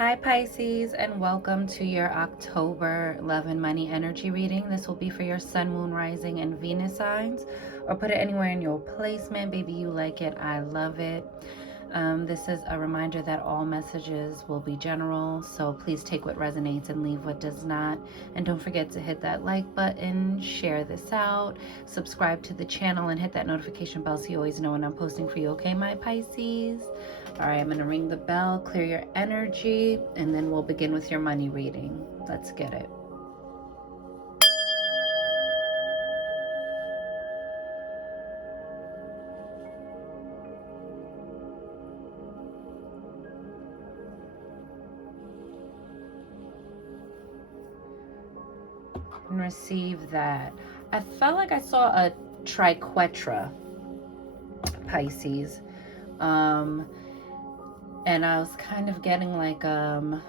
Hi Pisces, and welcome to your October love and money energy reading. This will be for your sun, moon, rising, and Venus signs, or put it anywhere in your placement. Baby, you like it, I love it. This is a reminder that all messages will be general, so please take what resonates and leave what does not. And don't forget to hit that like button, share this out, subscribe to the channel, and hit that notification bell so you always know when I'm posting for you, okay, my Pisces? All right, I'm going to ring the bell, clear your energy, and then we'll begin with your money reading. Let's get it. And receive that. I felt like I saw a triquetra, Pisces. And I was kind of getting like, 3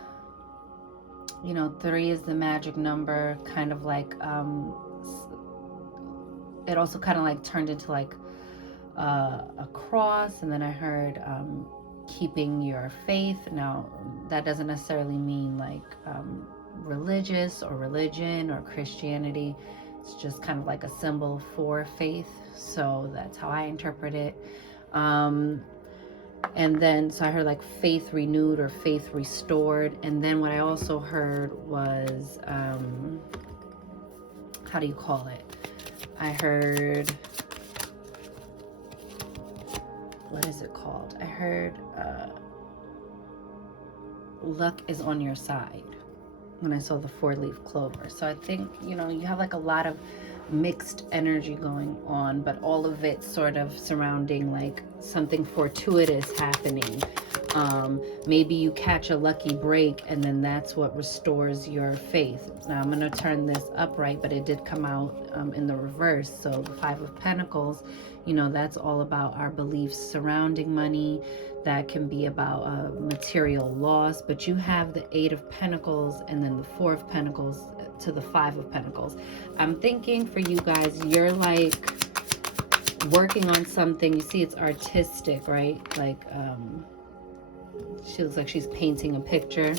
is the magic number, kind of like, it also kind of like turned into like a cross. And then I heard keeping your faith. Now, that doesn't necessarily mean like religious or religion or Christianity. It's just kind of like a symbol for faith. So that's how I interpret it. And then, so I heard like faith renewed or faith restored. And then what I also heard was, how do you call it? I heard, what is it called? I heard luck is on your side when I saw the 4-leaf clover. So I think, you have like a lot of mixed energy going on, but all of it sort of surrounding like something fortuitous happening. Maybe you catch a lucky break and then that's what restores your faith. Now I'm going to turn this upright, but it did come out in the reverse. So the 5 of Pentacles, that's all about our beliefs surrounding money. That can be about material loss, but you have the 8 of Pentacles and then the 4 of Pentacles to the 5 of Pentacles. I'm thinking for you guys, you're like working on something. You see it's artistic, right? Like she looks like she's painting a picture.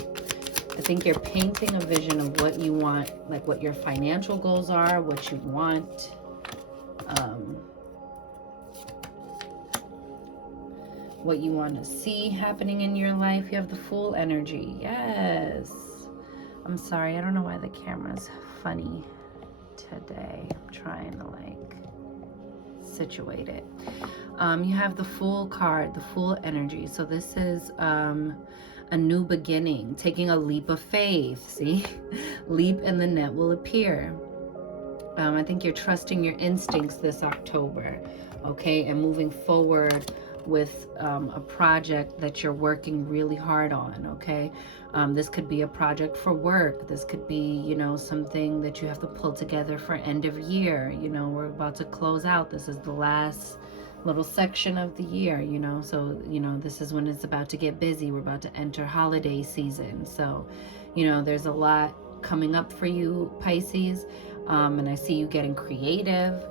I think you're painting a vision of what you want, like what your financial goals are, what you want. What you want to see happening in your life. You have the Fool energy. Yes. I'm sorry. I don't know why the camera's funny today. I'm trying to like situate it. You have the Fool card, the Fool energy. So this is a new beginning, taking a leap of faith. See? Leap and the net will appear. I think you're trusting your instincts this October, okay? And moving forward with a project that you're working really hard on, okay? This could be a project for work. This could be, something that you have to pull together for end of year. We're about to close out. This is the last little section of the year, so, this is when it's about to get busy. We're about to enter holiday season. So, there's a lot coming up for you, Pisces. And I see you getting creative,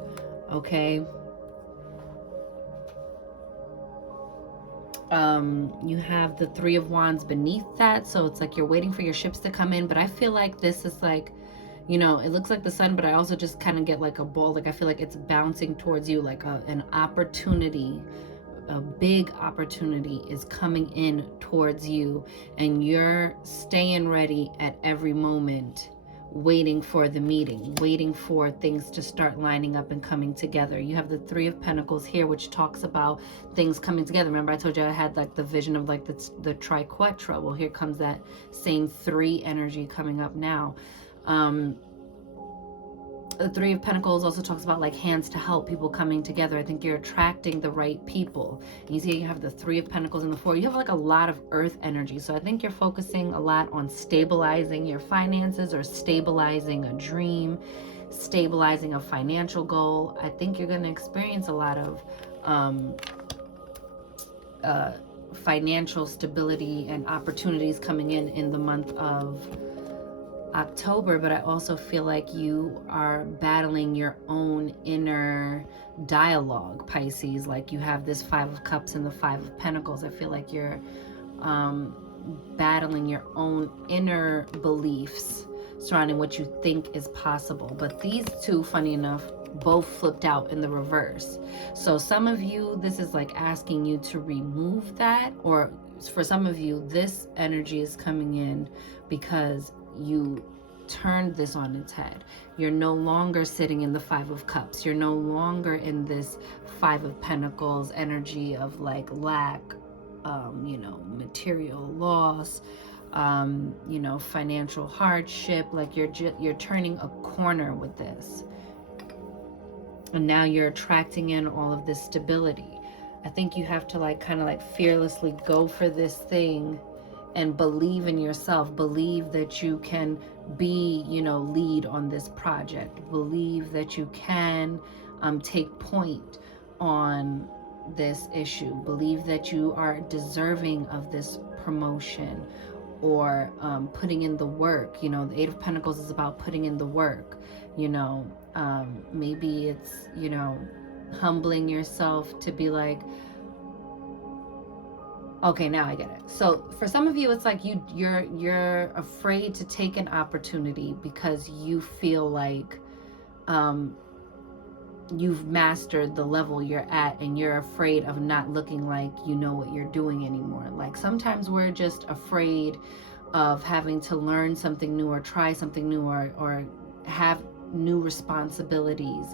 okay? You have the 3 of Wands beneath that, so it's like you're waiting for your ships to come in, but I feel like this is like, it looks like the sun, but I also just kind of get like a ball, like I feel like it's bouncing towards you, like an opportunity, a big opportunity is coming in towards you, and you're staying ready at every moment, waiting for the meeting, waiting for things to start lining up and coming together. You have the 3 of Pentacles here, which talks about things coming together. Remember I told you I had like the vision of like the triquetra. Well, here comes that same 3 energy coming up now. The 3 of Pentacles also talks about like hands to help, people coming together. I think you're attracting the right people. You see you have the 3 of Pentacles and the 4. You have like a lot of earth energy. So I think you're focusing a lot on stabilizing your finances or stabilizing a dream, stabilizing a financial goal. I think you're going to experience a lot of financial stability and opportunities coming in the month of October, but I also feel like you are battling your own inner dialogue, Pisces. Like you have this 5 of Cups and the 5 of Pentacles. I feel like you're battling your own inner beliefs surrounding what you think is possible. But these two, funny enough, both flipped out in the reverse. So some of you, this is like asking you to remove that, or for some of you, this energy is coming in because you turned this on its head. You're no longer sitting in the Five of Cups. You're no longer in this Five of Pentacles energy of like lack, material loss, financial hardship. Like you're turning a corner with this. And now you're attracting in all of this stability. I think you have to like kind of like fearlessly go for this thing and believe in yourself. Believe that you can be, lead on this project. Believe that you can take point on this issue. Believe that you are deserving of this promotion, or putting in the work. The Eight of Pentacles is about putting in the work. Maybe it's, humbling yourself to be like, okay, now I get it. So for some of you, it's like you're afraid to take an opportunity because you feel like you've mastered the level you're at, and you're afraid of not looking like you know what you're doing anymore. Like sometimes we're just afraid of having to learn something new, or try something new, or have new responsibilities,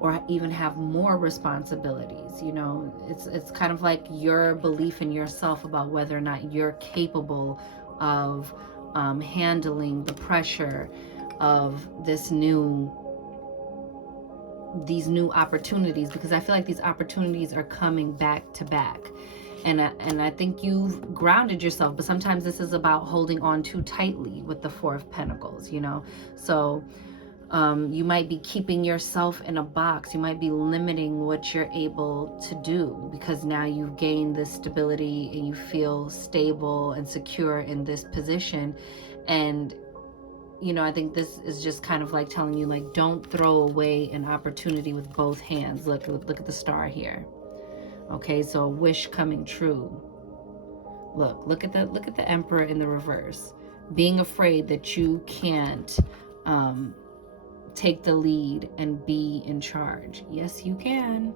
or even have more responsibilities. It's kind of like your belief in yourself about whether or not you're capable of handling the pressure of these new opportunities, because I feel like these opportunities are coming back to back. And I think you've grounded yourself, but sometimes this is about holding on too tightly with the Four of Pentacles, So you might be keeping yourself in a box. You might be limiting what you're able to do, because now you've gained this stability and you feel stable and secure in this position. And I think this is just kind of like telling you, like, don't throw away an opportunity with both hands. Look at the star here. Okay, so a wish coming true. Look at the Emperor in the reverse. Being afraid that you can't take the lead and be in charge. Yes, you can.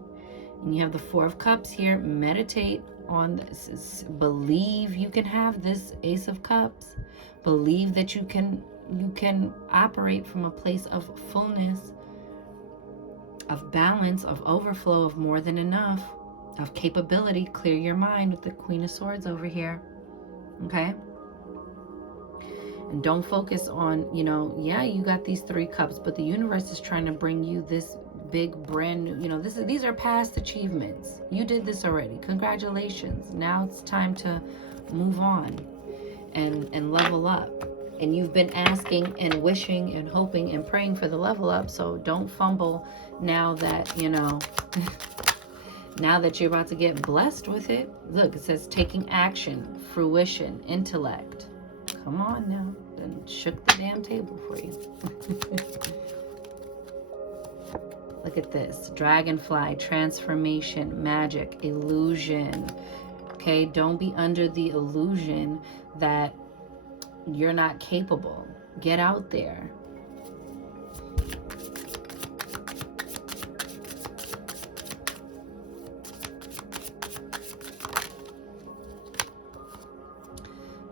And you have the Four of Cups here. Meditate on this. Believe you can have this Ace of Cups. Believe that you can operate from a place of fullness, of balance, of overflow, of more than enough, of capability. Clear your mind with the Queen of Swords over here. Okay? And don't focus on, you got these Three Cups, but the universe is trying to bring you this big brand new, these are past achievements. You did this already. Congratulations. Now it's time to move on and level up. And you've been asking and wishing and hoping and praying for the level up. So don't fumble now that, now that you're about to get blessed with it. Look, it says taking action, fruition, intellect. Come on now. Done shook the damn table for you. Look at this. Dragonfly, transformation, magic, illusion. Okay, don't be under the illusion that you're not capable. Get out there.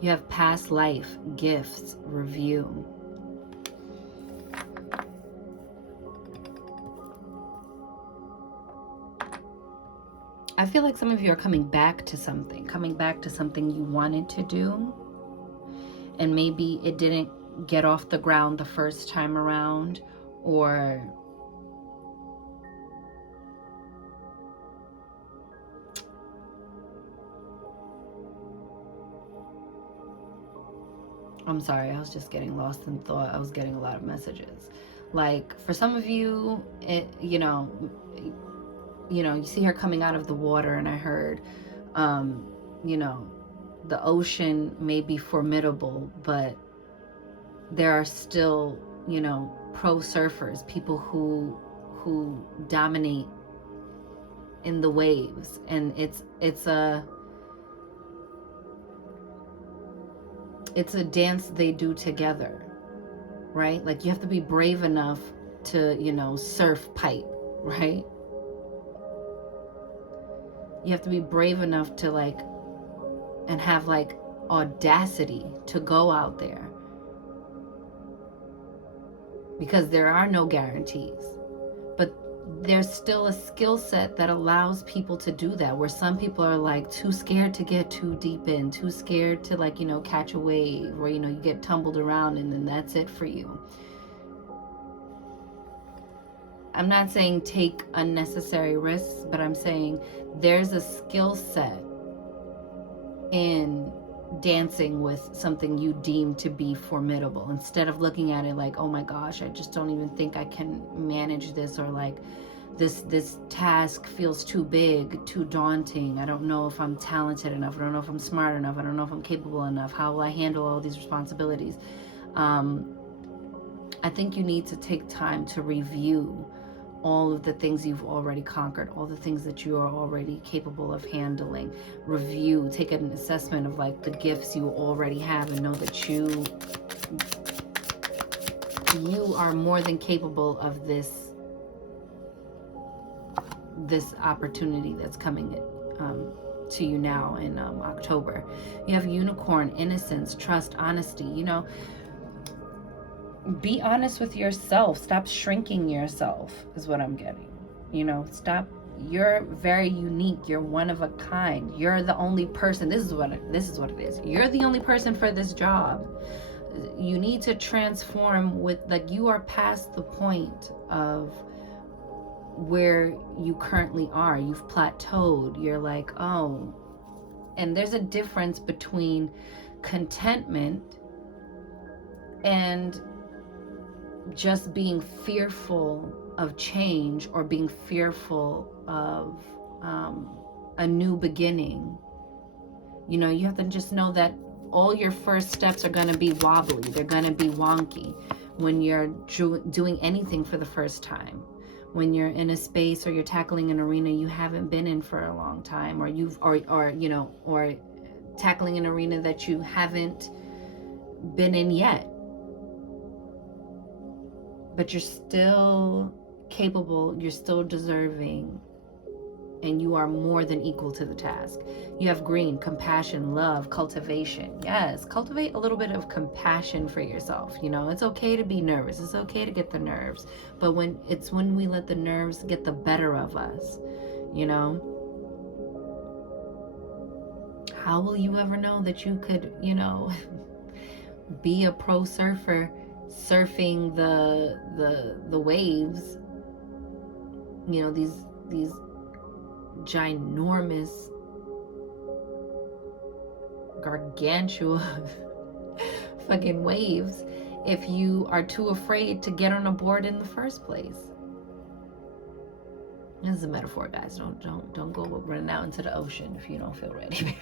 You have past life, gifts, review. I feel like some of you are coming back to something you wanted to do, and maybe it didn't get off the ground the first time around, or I'm sorry, I was just getting lost in thought. I was getting a lot of messages. Like, for some of you, you see her coming out of the water, and I heard, the ocean may be formidable, but there are still, pro surfers, people who dominate in the waves. And it's a it's a dance they do together, right? Like you have to be brave enough to, you know, surf pipe, right? You have to be brave enough to like, and have like audacity to go out there, because there are no guarantees. But there's still a skill set that allows people to do that, where some people are like too scared to get too deep in, too scared to like, you know, catch a wave, or, you know, you get tumbled around and then that's it for you. I'm not saying take unnecessary risks, but I'm saying there's a skill set in dancing with something you deem to be formidable, instead of looking at it like, oh my gosh, I just don't even think I can manage this, or like this task feels too big, too daunting. I don't know if I'm talented enough. I don't know if I'm smart enough. I don't know if I'm capable enough. How will I handle all these responsibilities? I think you need to take time to review all of the things you've already conquered, all the things that you are already capable of handling. Review, take an assessment of like the gifts you already have, and know that you are more than capable of this opportunity that's coming to you now in October. You have unicorn, innocence, trust, honesty. You know, be honest with yourself. Stop shrinking yourself is what I'm getting. You know, stop. You're very unique. You're one of a kind. You're the only person. This is what it is. You're the only person for this job. You need to transform with, like, you are past the point of where you currently are. You've plateaued. You're like, oh. And there's a difference between contentment and just being fearful of change, or being fearful of a new beginning. You know, you have to just know that all your first steps are going to be wobbly. They're going to be wonky when you're doing anything for the first time. When you're in a space, or you're tackling an arena you haven't been in for a long time, or tackling an arena that you haven't been in yet. But you're still capable, you're still deserving, and you are more than equal to the task. You have green, compassion, love, cultivation. Yes, cultivate a little bit of compassion for yourself. You know, it's okay to be nervous. It's okay to get the nerves. But when we let the nerves get the better of us, you know, how will you ever know that you could, you know, be a pro surfer surfing the waves, you know, these ginormous, gargantuan fucking waves, if you are too afraid to get on a board in the first place? This is a metaphor, guys. Don't go running out into the ocean if you don't feel ready.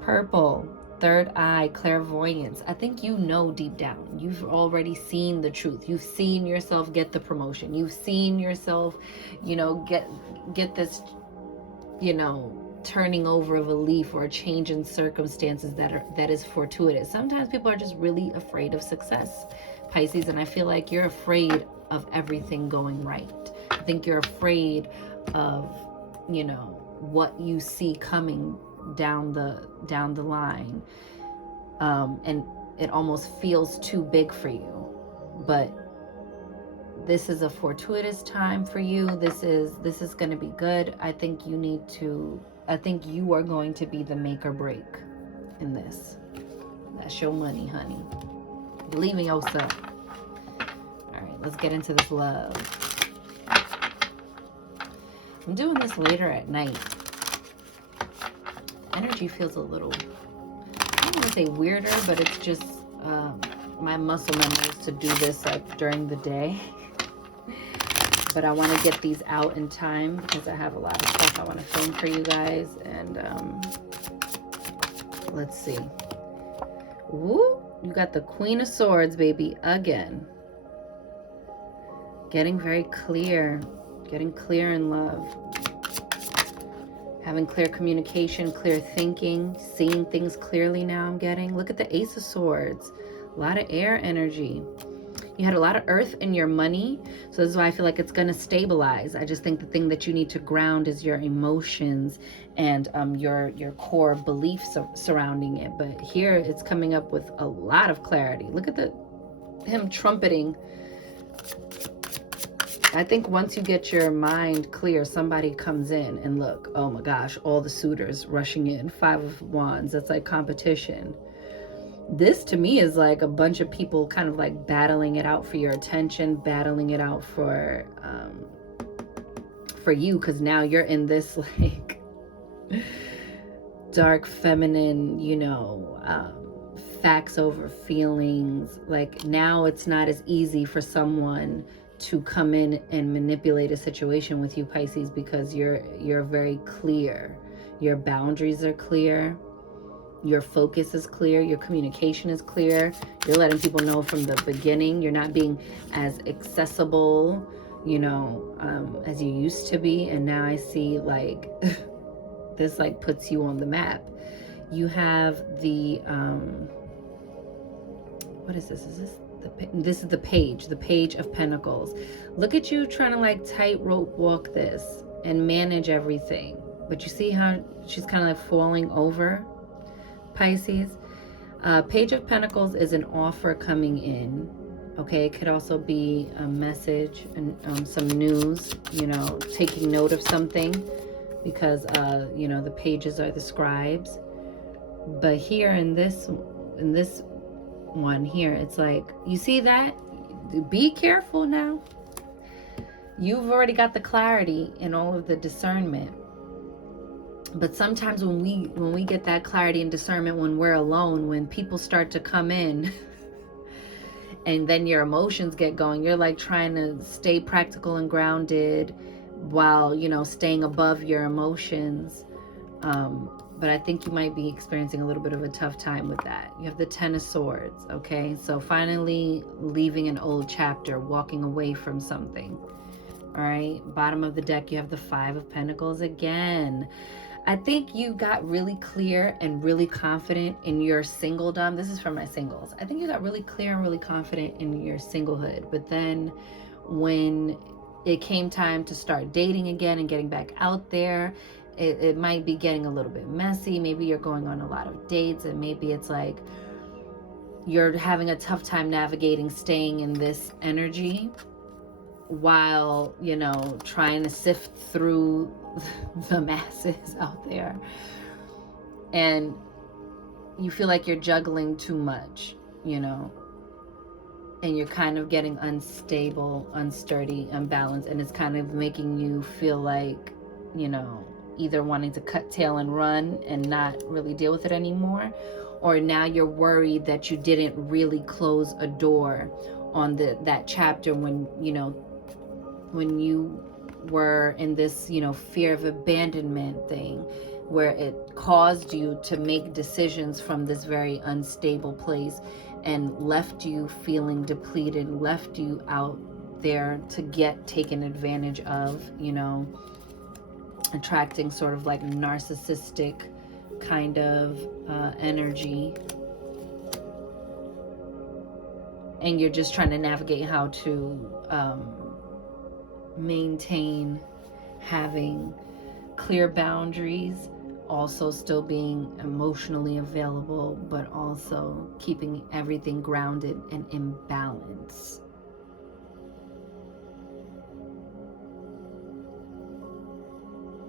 Purple, third eye, clairvoyance. I think you know deep down. You've already seen the truth. You've seen yourself get the promotion. You've seen yourself, you know, get this, you know, turning over of a leaf, or a change in circumstances that is fortuitous. Sometimes people are just really afraid of success, Pisces, and I feel like you're afraid of everything going right. I think you're afraid of, you know, what you see coming down the line, and it almost feels too big for you. But this is a fortuitous time for you. This is going to be good. I think you are going to be the make or break in this. That's your money, honey. Believe in yourself. All right, let's get into this love. I'm doing this later at night. Energy feels a little, I don't want to say weirder, but it's just my muscle memory is to do this like during the day. But I want to get these out in time because I have a lot of stuff I want to film for you guys. And let's see. Woo! You got the Queen of Swords, baby, again. Getting very clear. Getting clear in love. Having clear communication, clear thinking, seeing things clearly now I'm getting. Look at the Ace of Swords. A lot of air energy. You had a lot of earth in your money, so this is why I feel like it's going to stabilize. I just think the thing that you need to ground is your emotions and your core beliefs surrounding it. But here it's coming up with a lot of clarity. Look at him trumpeting. I think once you get your mind clear, somebody comes in and look, oh my gosh, all the suitors rushing in. 5 of Wands, that's like competition. This to me is like a bunch of people kind of like battling it out for your attention, battling it out for you, because now you're in this like dark feminine, you know, facts over feelings. Like now it's not as easy for someone to come in and manipulate a situation with you, Pisces, because you're very clear. Your boundaries are clear. Your focus is clear. Your communication is clear. You're letting people know from the beginning. You're not being as accessible, you know, as you used to be. And now I see like this like puts you on the map. You have the what is this? Is this is the Page of Pentacles. Look at you trying to like tightrope walk this and manage everything. But you see how she's kind of like falling over, Pisces. Page of Pentacles is an offer coming in. Okay, it could also be a message and some news, you know, taking note of something, because you know, the pages are the scribes. But here in this one here, it's like, you see that? Be careful now. You've already got the clarity and all of the discernment. But sometimes when we get that clarity and discernment when we're alone, when people start to come in and then your emotions get going, you're like trying to stay practical and grounded while, you know, staying above your emotions. But I think you might be experiencing a little bit of a tough time with that. You have the Ten of Swords, okay? So finally leaving an old chapter, walking away from something, all right? Bottom of the deck, you have the Five of Pentacles again. I think you got really clear and really confident in your singledom. This is for my singles. I think you got really clear and really confident in your singlehood. But then when it came time to start dating again and getting back out there, it might be getting a little bit messy. Maybe you're going on a lot of dates, and maybe it's like you're having a tough time navigating staying in this energy while, you know, trying to sift through the masses out there. And you feel like you're juggling too much, you know, and you're kind of getting unstable, unsturdy, unbalanced, and it's kind of making you feel like, you know, either wanting to cut tail and run and not really deal with it anymore, or now you're worried that you didn't really close a door on that chapter when, you know, when you were in this, you know, fear of abandonment thing, where it caused you to make decisions from this very unstable place and left you feeling depleted, left you out there to get taken advantage of, you know, attracting sort of like narcissistic kind of energy. And you're just trying to navigate how to maintain having clear boundaries, also still being emotionally available, but also keeping everything grounded and in balance.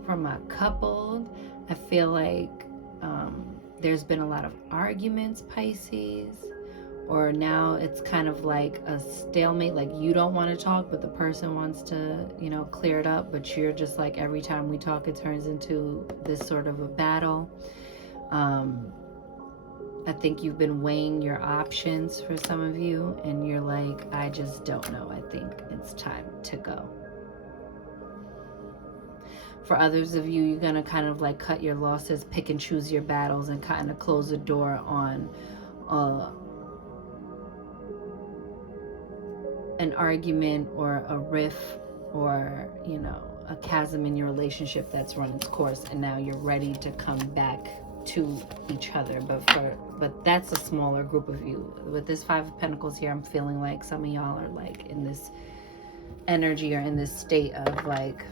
For my coupled, I feel like there's been a lot of arguments, Pisces, or now it's kind of like a stalemate, like you don't want to talk, but the person wants to, you know, clear it up, but you're just like, every time we talk, it turns into this sort of a battle. I think you've been weighing your options for some of you, and you're like, I just don't know. I think it's time to go. For others of you, you're going to kind of like cut your losses, pick and choose your battles, and kind of close the door on an argument or a riff or, you know, a chasm in your relationship that's run its course, and now you're ready to come back to each other. But that's a smaller group of you. With this Five of Pentacles here, I'm feeling like some of y'all are like in this energy or in this state of like,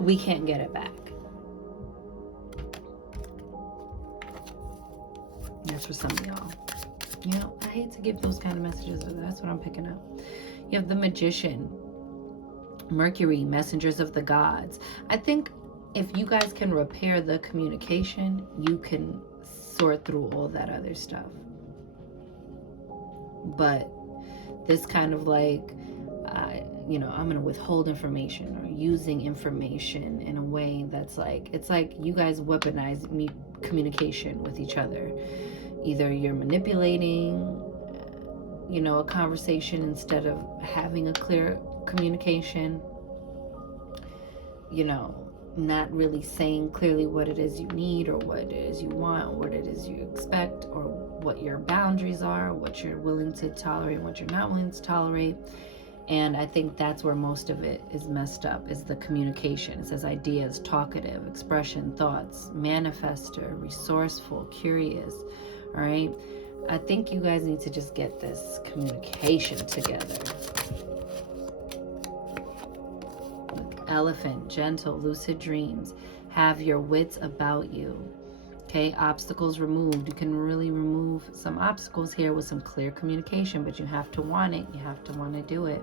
we can't get it back. That's for some of y'all. You know, I hate to give those kind of messages, but that's what I'm picking up. You have the Magician, Mercury, messengers of the gods. I think if you guys can repair the communication, you can sort through all that other stuff. But this kind of like, you know, I'm going to withhold information or using information in a way that's like, it's like you guys weaponize communication with each other. Either you're manipulating, you know, a conversation instead of having a clear communication, you know, not really saying clearly what it is you need or what it is you want, or what it is you expect, or what your boundaries are, what you're willing to tolerate and what you're not willing to tolerate. And I think that's where most of it is messed up, is the communication. It says ideas, talkative, expression, thoughts, manifester, resourceful, curious. All right. I think you guys need to just get this communication together. Elephant, gentle, lucid dreams. Have your wits about you. Okay, obstacles removed. You can really remove some obstacles here with some clear communication, but you have to want it. You have to want to do it.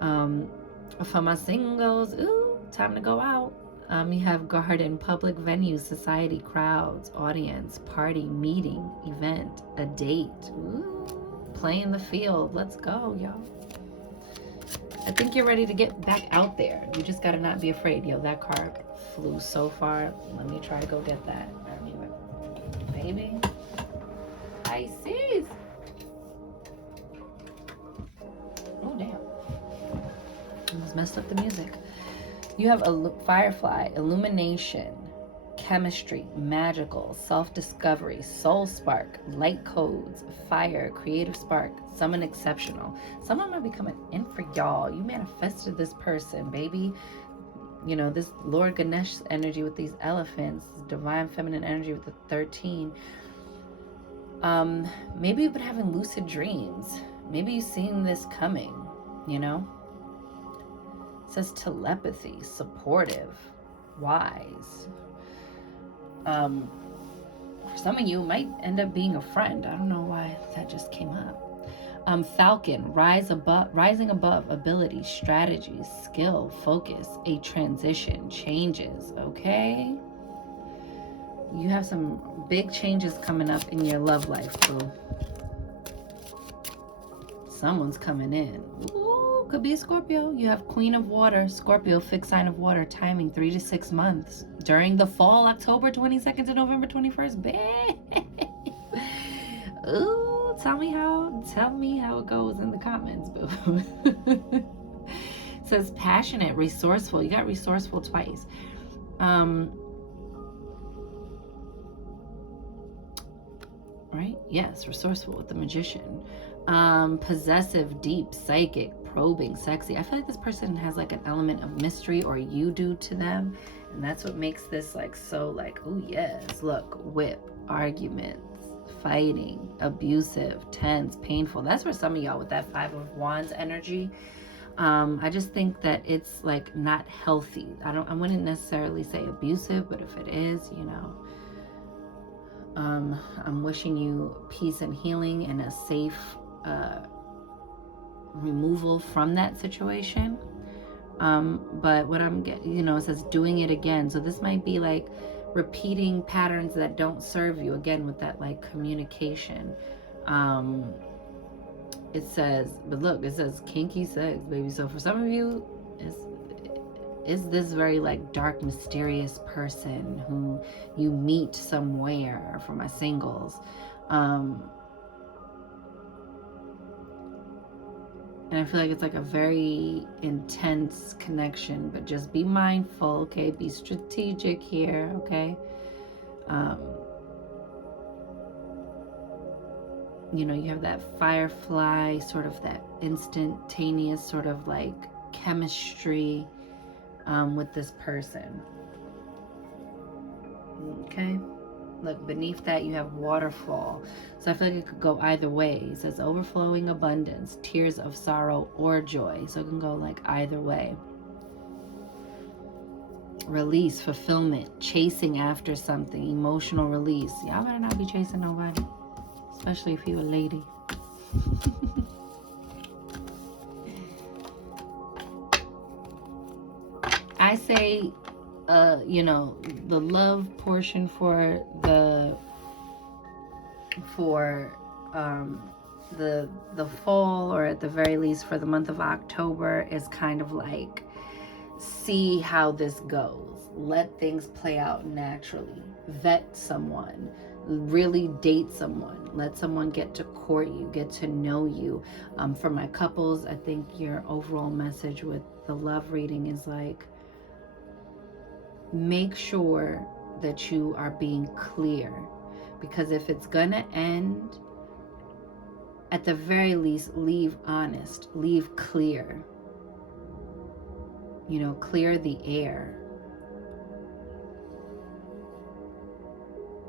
For my singles, ooh, time to go out. You have garden, public venues, society, crowds, audience, party, meeting, event, a date. Ooh, play in the field. Let's go, y'all. I think you're ready to get back out there. You just got to not be afraid. Yo, that card flew so far. Let me try to go get that. Baby. Pisces. Oh, damn. Almost messed up the music. You have a firefly, illumination, chemistry, magical, self-discovery, soul spark, light codes, fire, creative spark, someone exceptional. Someone might be coming in for y'all. You manifested this person, baby. You know, this Lord Ganesh energy with these elephants, divine feminine energy with the 13. Maybe you've been having lucid dreams. Maybe you've seen this coming, you know? It says telepathy, supportive, wise. For some of you, it might end up being a friend. I don't know why that just came up. Falcon, rising above, ability, strategies, skill, focus, a transition, changes, okay? You have some big changes coming up in your love life, boo. Someone's coming in. Ooh, could be a Scorpio. You have Queen of Water, Scorpio, fixed sign of water, timing 3 to 6 months. During the fall, October 22nd to November 21st. Babe. Ooh, tell me how it goes in the comments, boo. It says passionate, resourceful. You got resourceful twice. Right? Yes, resourceful with the Magician. Possessive, deep, psychic, probing, sexy. I feel like this person has like an element of mystery, or you do to them, and that's what makes this like so like, oh yes, look, whip, arguments, fighting, abusive, tense, painful. That's for some of y'all with that 5 of Wands energy. I just think that it's like not healthy. I wouldn't necessarily say abusive, but if it is, you know, I'm wishing you peace and healing and a safe removal from that situation. But what I'm getting, you know, it says doing it again. So this might be like repeating patterns that don't serve you, again with that like communication. It says, but look, it says kinky sex, baby. So for some of you, is this very like dark, mysterious person who you meet somewhere, for my singles. And I feel like it's like a very intense connection, but just be mindful, okay? Be strategic here, okay? You know, you have that firefly, sort of that instantaneous sort of like chemistry with this person. Okay, look, beneath that you have waterfall. So I feel like it could go either way. It says overflowing abundance, tears of sorrow or joy. So it can go like either way. Release, fulfillment, chasing after something, emotional release. Y'all better not be chasing nobody, especially if you're a lady. I say, you know, the love portion for the fall, or at the very least for the month of October, is kind of like, see how this goes. Let things play out naturally. Vet someone. Really date someone. Let someone get to court you, get to know you. For my couples, I think your overall message with the love reading is like, make sure that you are being clear. Because if it's gonna end, at the very least, leave honest, leave clear. You know, clear the air.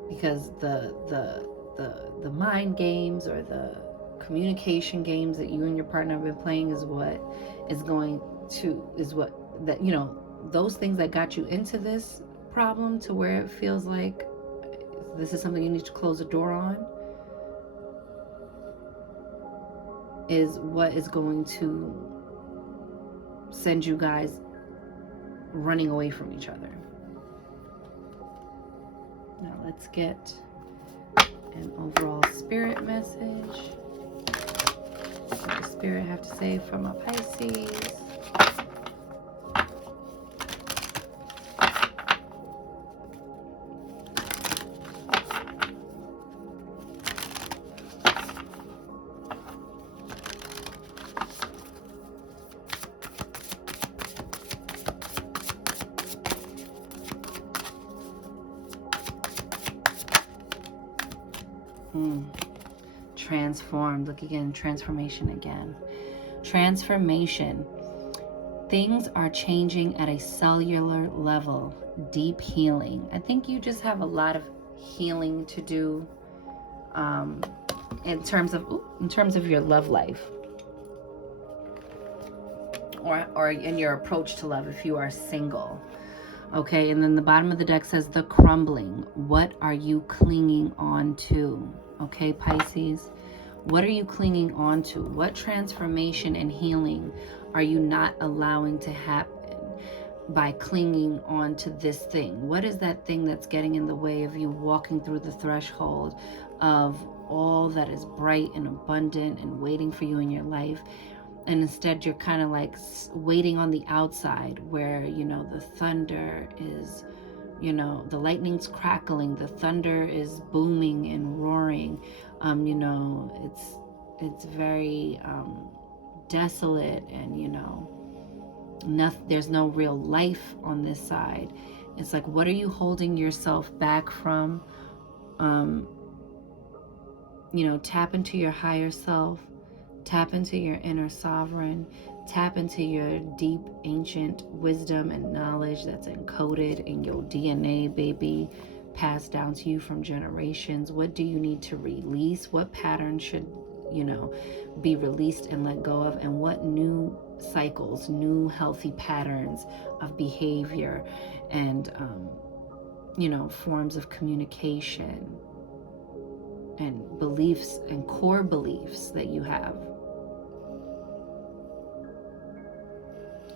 Because the mind games or the communication games that you and your partner have been playing is what you know, those things that got you into this problem to where it feels like this is something you need to close the door on, is what is going to send you guys running away from each other. Now let's get an overall spirit message. What does spirit have to say from a Pisces? Transformed. Look again, transformation again. Transformation. Things are changing at a cellular level. Deep healing. I think you just have a lot of healing to do in terms of your love life, or in your approach to love if you are single. Okay, and then the bottom of the deck says the crumbling. What are you clinging on to? Okay, Pisces. What are you clinging on to? What transformation and healing are you not allowing to happen by clinging on to this thing? What is that thing that's getting in the way of you walking through the threshold of all that is bright and abundant and waiting for you in your life? And instead you're kind of like waiting on the outside where, you know, the thunder is, you know, the lightning's crackling, the thunder is booming and roaring. You know, it's very desolate, and, you know, there's no real life on this side. It's like, what are you holding yourself back from? You know, tap into your higher self, tap into your inner sovereign, tap into your deep ancient wisdom and knowledge that's encoded in your DNA, baby, passed down to you from generations. What do you need to release? What patterns should, you know, be released and let go of? And what new cycles, new healthy patterns of behavior and, you know, forms of communication and beliefs and core beliefs that you have?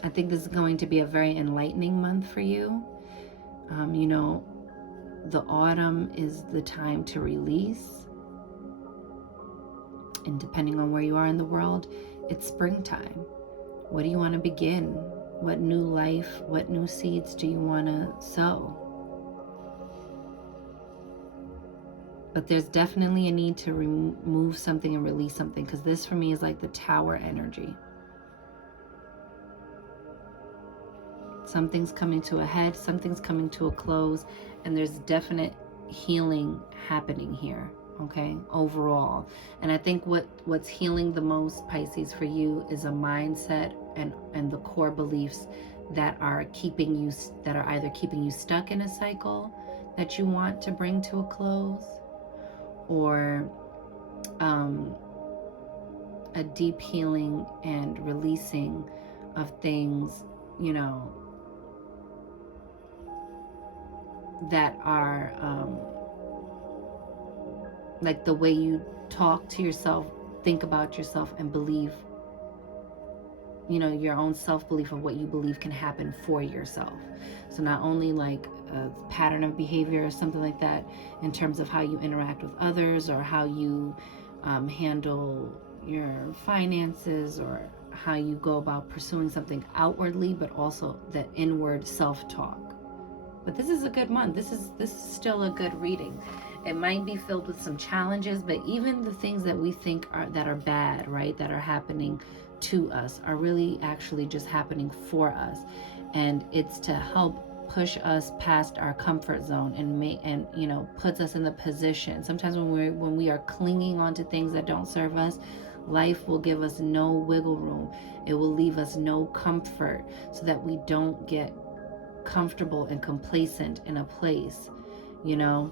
I think this is going to be a very enlightening month for you. You know, the autumn is the time to release. And depending on where you are in the world, it's springtime. What do you want to begin? What new life, what new seeds do you want to sow? But there's definitely a need to remove something and release something, because this for me is like the tower energy. Something's coming to a head, something's coming to a close, and there's definite healing happening here, okay, overall. And I think what's healing the most, Pisces, for you is a mindset and the core beliefs that are either keeping you stuck in a cycle that you want to bring to a close, or a deep healing and releasing of things, you know, that are like the way you talk to yourself, think about yourself, and believe, you know, your own self-belief of what you believe can happen for yourself. So not only like a pattern of behavior or something like that in terms of how you interact with others, or how you handle your finances, or how you go about pursuing something outwardly, but also the inward self-talk. But this is a good month. This is still a good reading. It might be filled with some challenges, but even the things that we think are bad, right, that are happening to us, are really actually just happening for us. And it's to help push us past our comfort zone and you know, puts us in the position. Sometimes when we are clinging on to things that don't serve us, life will give us no wiggle room. It will leave us no comfort, so that we don't get comfortable and complacent in a place, you know,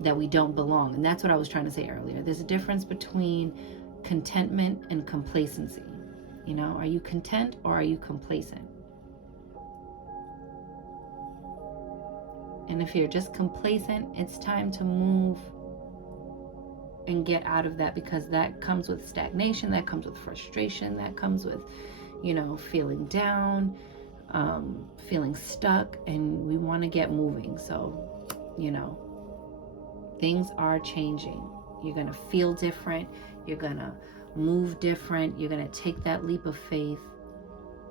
that we don't belong. And that's what I was trying to say earlier. There's a difference between contentment and complacency. You know, are you content or are you complacent? And if you're just complacent, it's time to move and get out of that, because that comes with stagnation, that comes with frustration, that comes with, you know, feeling down, feeling stuck, and we want to get moving. So, you know, things are changing. You're going to feel different. You're going to move different. You're going to take that leap of faith,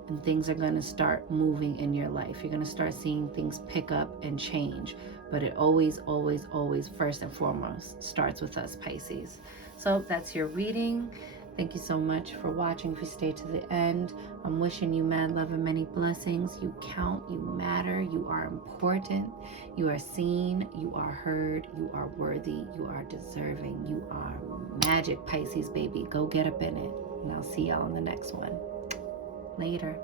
and things are going to start moving in your life. You're going to start seeing things pick up and change. But it always, always, always, first and foremost, starts with us, Pisces. So that's your reading. Thank you so much for watching. If you stayed to the end, I'm wishing you mad love and many blessings. You count, you matter, you are important, you are seen, you are heard, you are worthy, you are deserving, you are magic, Pisces baby. Go get up in it. And I'll see y'all on the next one. Later.